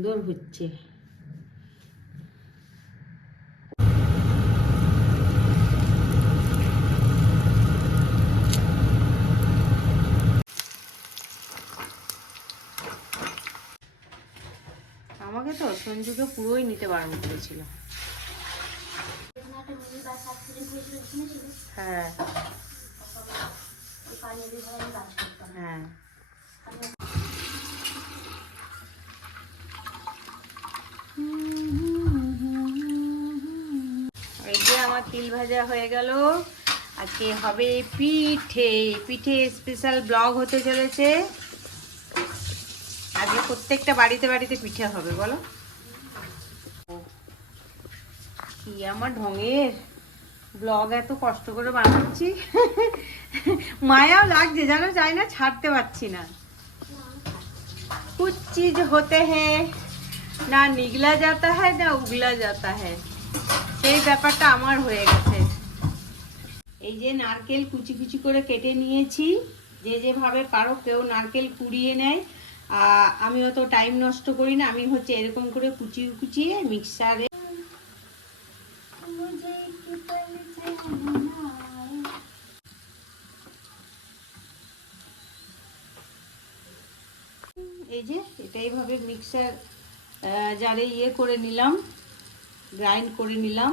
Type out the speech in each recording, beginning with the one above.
সুন্দর হচ্ছে। আমাকে তো সঞ্জুকে পুরোই নিতে বারণ করেছিল। হ্যাঁ হ্যাঁ, এই যে আমার তিল ভাজা হয়ে গেল। আজকে হবে পিঠে। পিঠে স্পেশাল ব্লগ হতে চলেছে। আজকে প্রত্যেকটা বাড়িতে বাড়িতে পিঠে হবে, বলো। কি আমার ঢঙের ব্লগ, এত কষ্ট করে বানাচ্ছি। মায়াও লাগছে জানো, চাই না, ছাড়তে পারছি না। कुछ चीज होते हैं না নিগলা যাতা হ্যায় না উগলা যাতা হ্যায়, সেই ব্যাপারটা আমার হয়ে গেছে। এই যে নারকেল কুচি কুচি করে কেটে নিয়েছি। যে যেভাবে পারো, কেউ নারকেল কুড়িয়ে নেয়, আমি অত টাইম নষ্ট করি না। আমি হচ্ছে এরকম করে কুচিয়ে কুচিয়ে মিক্সারে। এই যে এটা এইভাবে মিক্সার জারে ইয়ে করে নিলাম, গ্রাইন্ড করে নিলাম।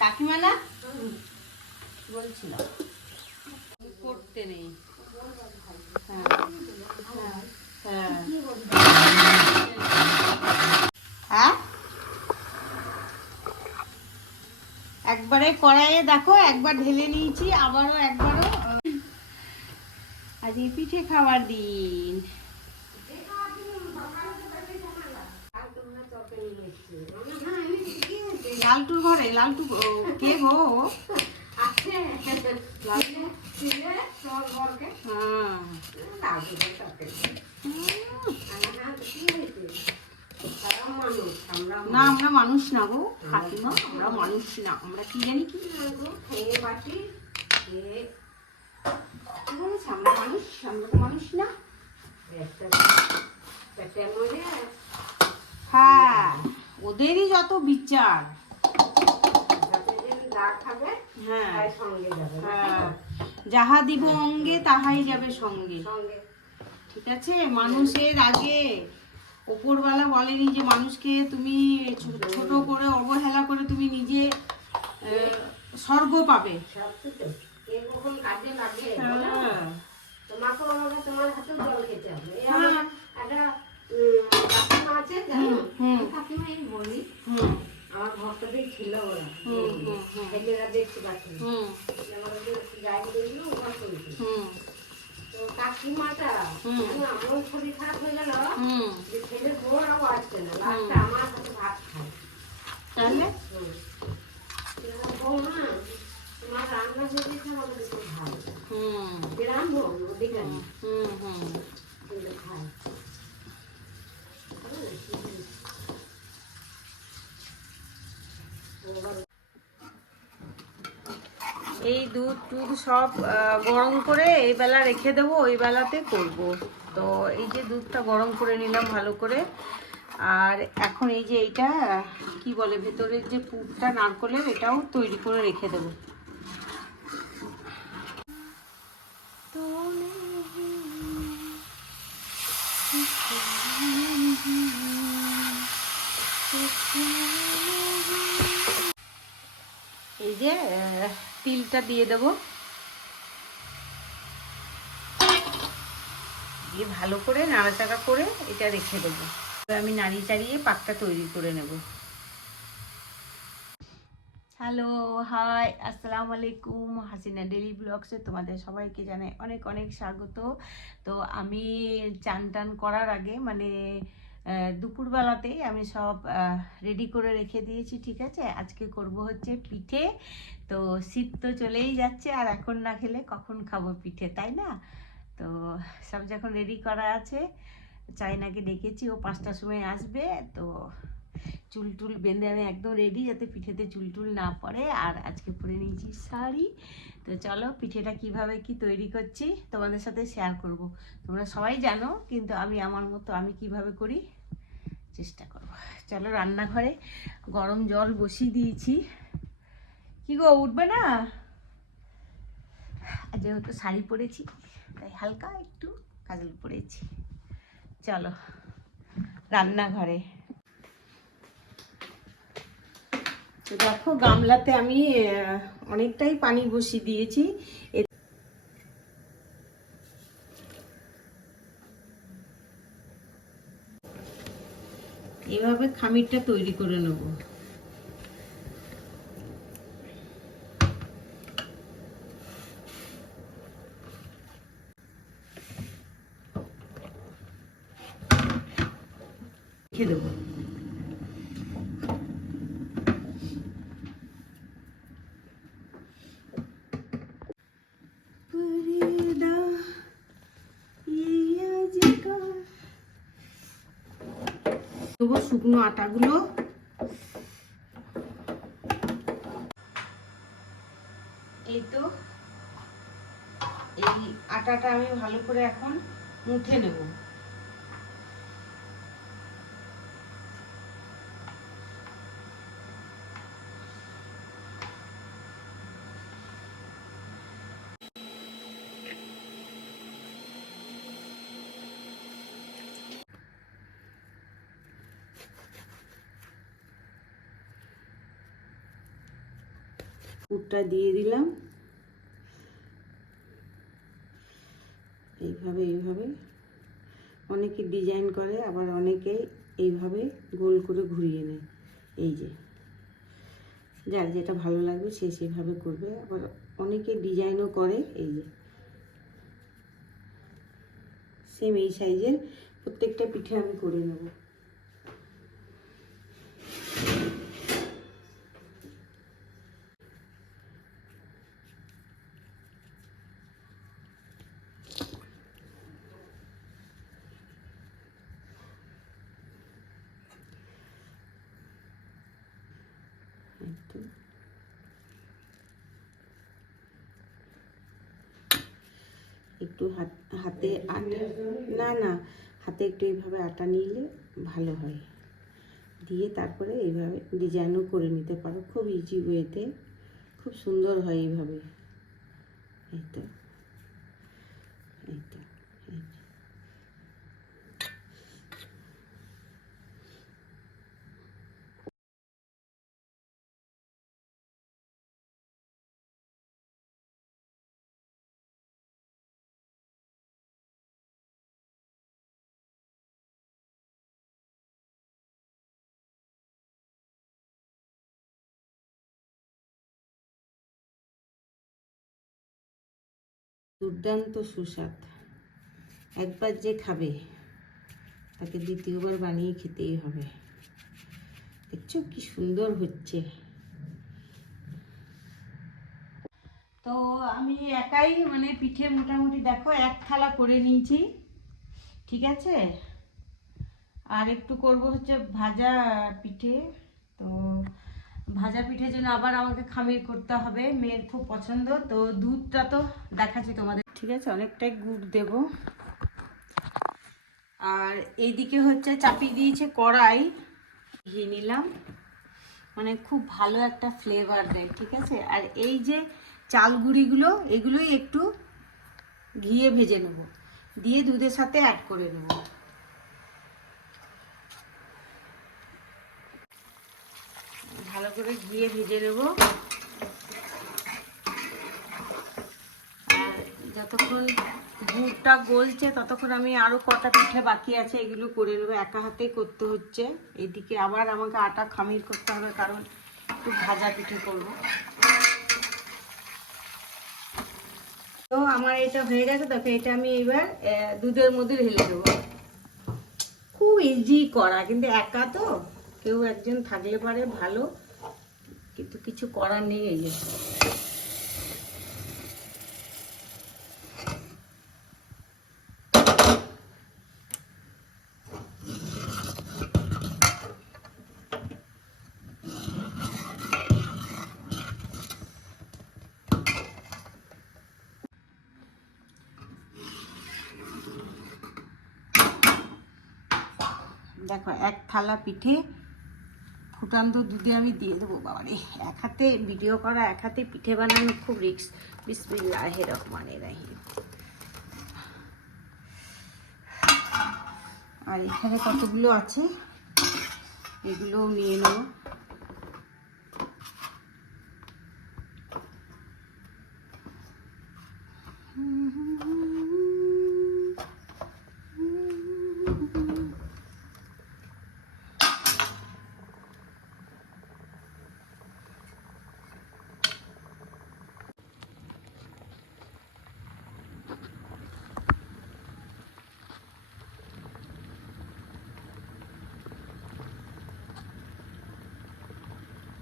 কাকিমা না বলছিল করতে নেই। হ্যাঁ, একবারে কড়াইয়ে দেখো, একবার ঢেলে নিয়েছি, আবারও একবারও। আজ পিঠে খাওয়ার দিন। লালটুর ঘরে, লালটু কে গো? না আমরা মানুষ না গো কাকিমা, আমরা মানুষ না। আমরা কি জানি কি আমরা মানুষ, আমরা তো মানুষ না। হ্যাঁ, ওদেরই যত বিচার। হ্যাঁ, যাহা দিব অঙ্গে তাহাই যাবে সঙ্গে। ঠিক আছে, মানুষের আগে ওপরওয়ালা বলেনি যে মানুষকে তুমি ছোট করে অবহেলা করে তুমি নিজে স্বর্গ পাবে। আমার ভক্তদের ছিল ওরা, দেখতে পাচ্ছি তো কাকিমাটা আমার শরীর খারাপ হয়ে গেল, ছেলে বউরাও আসছে না, লাস্টে আমার হাতে ভাত খায়। তাহলে বউ না তোমার রান্না হয়ে গেছে, আমাদের খুব ভালো রান্ধবো ওদিকে খায়। এই দুধ টুধ সব গরম করে এই বেলা রেখে দেবো, ওই বেলাতে করব। তো এই যে দুধটা গরম করে নিলাম ভালো করে। আর এখন এই যে এইটা কি বলে, ভেতরের যে পুরটা নারকলের, এটাও তৈরি করে রেখে দেবো। এই যে তিলটা দিয়ে দেবো, দিয়ে ভালো করে নাড়াচাড়া করে এটা রেখে দেবো। আমি নাড়িয়ে চাড়িয়ে পাকটা তৈরি করে নেব। হ্যালো, হাই, আসসালামু আলাইকুম। হাসিনা ডেলি ব্লগসে তোমাদের সবাইকে জানাই অনেক অনেক স্বাগত। তো আমি চান টান করার আগে মানে দুপুরবেলাতেই আমি সব রেডি করে রেখে দিয়েছি। ঠিক আছে, আজকে করব হচ্ছে পিঠে। তো শীত তো চলেই যাচ্ছে, আর এখন না খেলে কখন খাবো পিঠে, তাই না? তো সব যখন রেডি করা আছে, চাইনাকে ডেকেছি, ও 5টার সময় আসবে। তো চুল টুল বেঁধে আমি একদম রেডি, যাতে পিঠেতে চুল টুল না পড়ে। আর আজকে পরে নিয়েছি শাড়ি। তো চলো পিঠেটা কিভাবে কি তৈরি করছি তোমাদের সাথে শেয়ার করব। তোমরা সবাই জানো, কিন্তু আমি আমার মতো আমি কিভাবে করি চেষ্টা করব। চলো রান্নাঘরে গরম জল বসিয়ে দিয়েছি। কি গো, উঠবে না? যেহেতু শাড়ি পরেছি তাই হালকা একটু কাজল পরেছি। চলো রান্নাঘরে। তো দেখো গামলাতে আমি অনেকটাই পানি বসিয়ে দিয়েছি। এভাবে খামিরটা তৈরি করে নেব। রেখে দেবো। দেবো শুকনো আটাগুলো। এই তো এই আটাটা আমি ভালো করে এখন মুঠে নেব। পুরটা দিয়ে দিলাম। এইভাবে এইভাবে অনেকে ডিজাইন করে, আবার অনেকে এইভাবে গোল করে ঘুরিয়ে নেয়। এই যে যার যেটা ভালো লাগবে সে সেভাবে করবে। আবার অনেকে ডিজাইনও করে। এই যে সেম এই সাইজের প্রত্যেকটা পিঠে আমি করে নেব। একটু হাতে আটা, না হাতে একটু এইভাবে আটা নিলে ভালো হয়। দিয়ে তারপরে এইভাবে ডিজাইনও করে নিতে পারো, খুব ইজি ওয়েতে, খুব সুন্দর হয় এইভাবে। এই তো এই তো দুর্দান্ত সুস্বাদ। একবার যে খাবে তাকে দ্বিতীয়বার বানিয়ে খেতেই হবে। দেখছো কি সুন্দর হচ্ছে। তো আমি একাই মানে পিঠে মোটামুটি দেখো এক থালা করে নিয়েছি, ঠিক আছে। আর একটু করব হচ্ছে ভাজা পিঠে। তো ভাজা পিঠের জন্য আবার আমাকে খামির করতে হবে, মেয়ের খুব পছন্দ। তো দুধটা তো দেখাচ্ছি তোমাদের, ঠিক আছে। অনেকটাই গুড় দেব। আর এইদিকে হচ্ছে চাপিয়ে দিয়েছে কড়াই, ঘি নিলাম, মানে খুব ভালো একটা ফ্লেভার দেয়, ঠিক আছে। আর এই যে চাল গুঁড়িগুলো এগুলোই একটু ঘিয়ে ভেজে নেব, দিয়ে দুধের সাথে অ্যাড করে নেব। ভালো করে ঘিয়ে ভেজে নেব। আর যতক্ষণ গুড়টা গলছে ততক্ষণ আমি আরও কটা পিঠে বাকি আছে এগুলো করে নেবো। একা হাতেই করতে হচ্ছে। এদিকে আবার আমাকে আটা খামির করতে হবে, কারণ একটু ভাজা পিঠে করব। তো আমার এটা হয়ে গেছে। দেখো এটা আমি এবার দুধের মধ্যে ঢেলে দেবো। খুব ইজি করা, কিন্তু একা তো কেউ একজন থাকলে পারে ভালো, কিন্তু কিছু করার নেই। এই যে দেখো এক থালা পিঠে ফুটান্ত দুধে আমি দিয়ে দেবো। বাবারে, এক হাতে ভিডিও করা, এক হাতে পিঠে বানানো খুব রিস্ক। বিসমিল্লাহির রহমানির রহিম। আর এখানে কতগুলো আছে এগুলোও নিয়ে নেবো।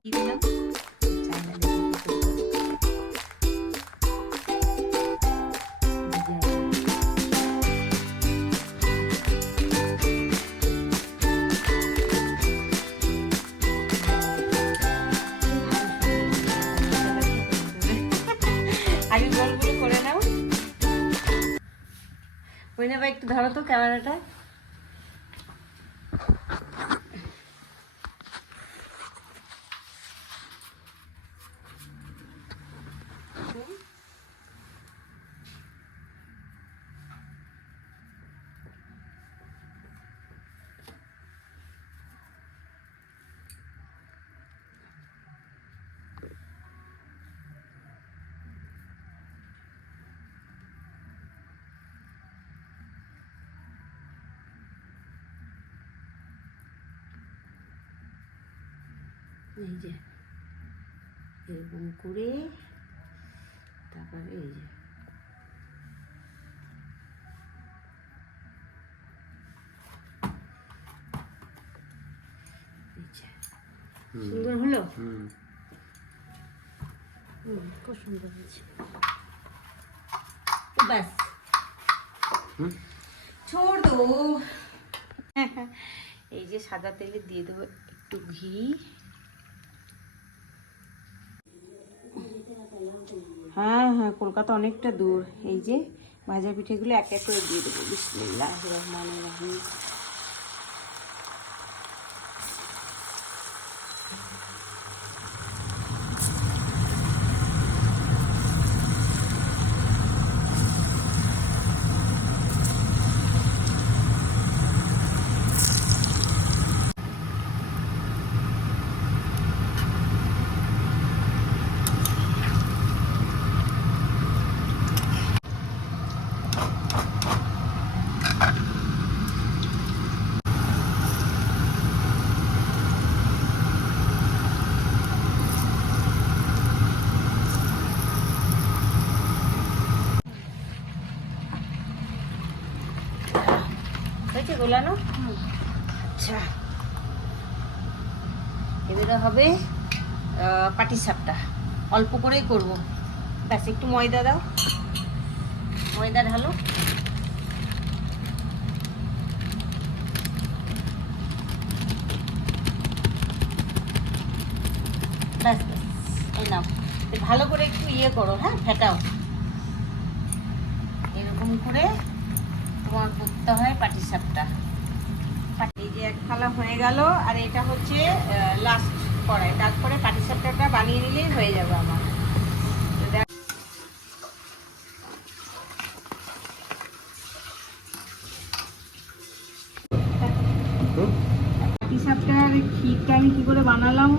দিলাম চাইনা আগে গোলগুলো করে নাও। ওই নেবা, একটু ধরো তো ক্যামেরাটা। এই যে এরকম করে তারপরে এই যে সুন্দর হলো। খুব সুন্দর হয়েছে। ব্যাস ছোড় দেবো। এই যে সাদা তেলে দিয়ে দেবো একটু ঘি। হ্যাঁ হ্যাঁ, কলকাতা অনেকটা দূর। এই যে ভাজা পিঠেগুলো এক এক করে দিয়ে দেবো। বিসমিল্লাহির রহমানির রহিম। হয়েছে গোলানো? আচ্ছা, এবারে হবে পাটিসাপটা। অল্প করেই করব। ব্যাস একটু ময়দা দাও, ময়দা ঢালো। ব্যাস ব্যাস, এই নাও। ভালো করে একটু ইয়ে করো, হ্যাঁ, ফেটাও। এরকম করে তোমার করতে হয় পাটিসাপটা। এই যে এক থালা হয়ে গেল, আর এটা হচ্ছে লাস্ট কড়াই। তারপরে পাটিসাপটাটা বানিয়ে নিলেই হয়ে যাবে আমার। পাটিসাপটার ক্ষীরটা আমি কি করে বানালাম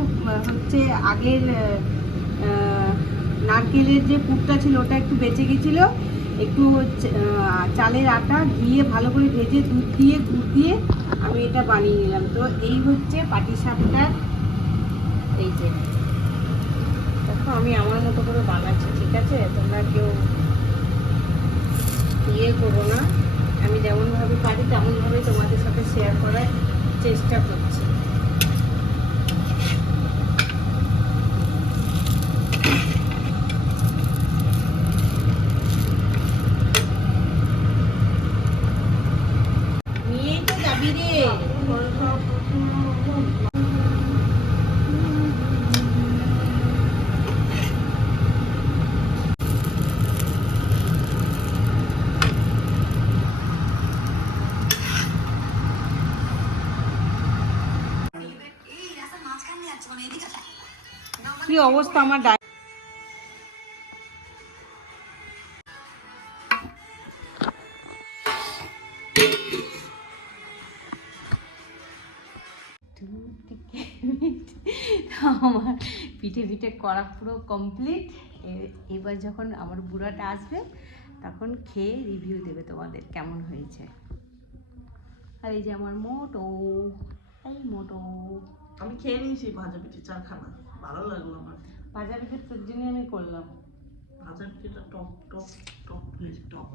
হচ্ছে, আগের নারকেলের যে পুরটা ছিল ওটা একটু বেঁচে গেছিল। একটু চালের আটা দিয়ে ভালো করে ভেজে দুধ দিয়ে গুড় দিয়ে আমি এটা বানিয়ে নিলাম। তো এই হচ্ছে পাটিসাপটার। এই যে দেখো, আমি আমার মতো করে বানাচ্ছি, ঠিক আছে? তোমরা কেউ ইয়ে করো না। আমি যেমনভাবে পারি তেমনভাবে তোমাদের সাথে শেয়ার করার চেষ্টা করছি। নিয়েই তো যাবি রে। কি অবস্থা আমার আমার পিঠে পিঠে করা পুরো কমপ্লিট। এবার যখন আমার বুড়াটা আসবে তখন খেয়ে রিভিউ দেবে তোমাদের কেমন হয়েছে। আর এই যে আমার মোটো, এই মোটো, আমি খেয়ে নিয়েছি ভাজা পিঠে চারখানা, ভালো লাগলো আমার। ভাজা পিঠে তোর জন্য আমি করলাম। ভাজা পিঠেটা টক টক টক হয়েছে, টক।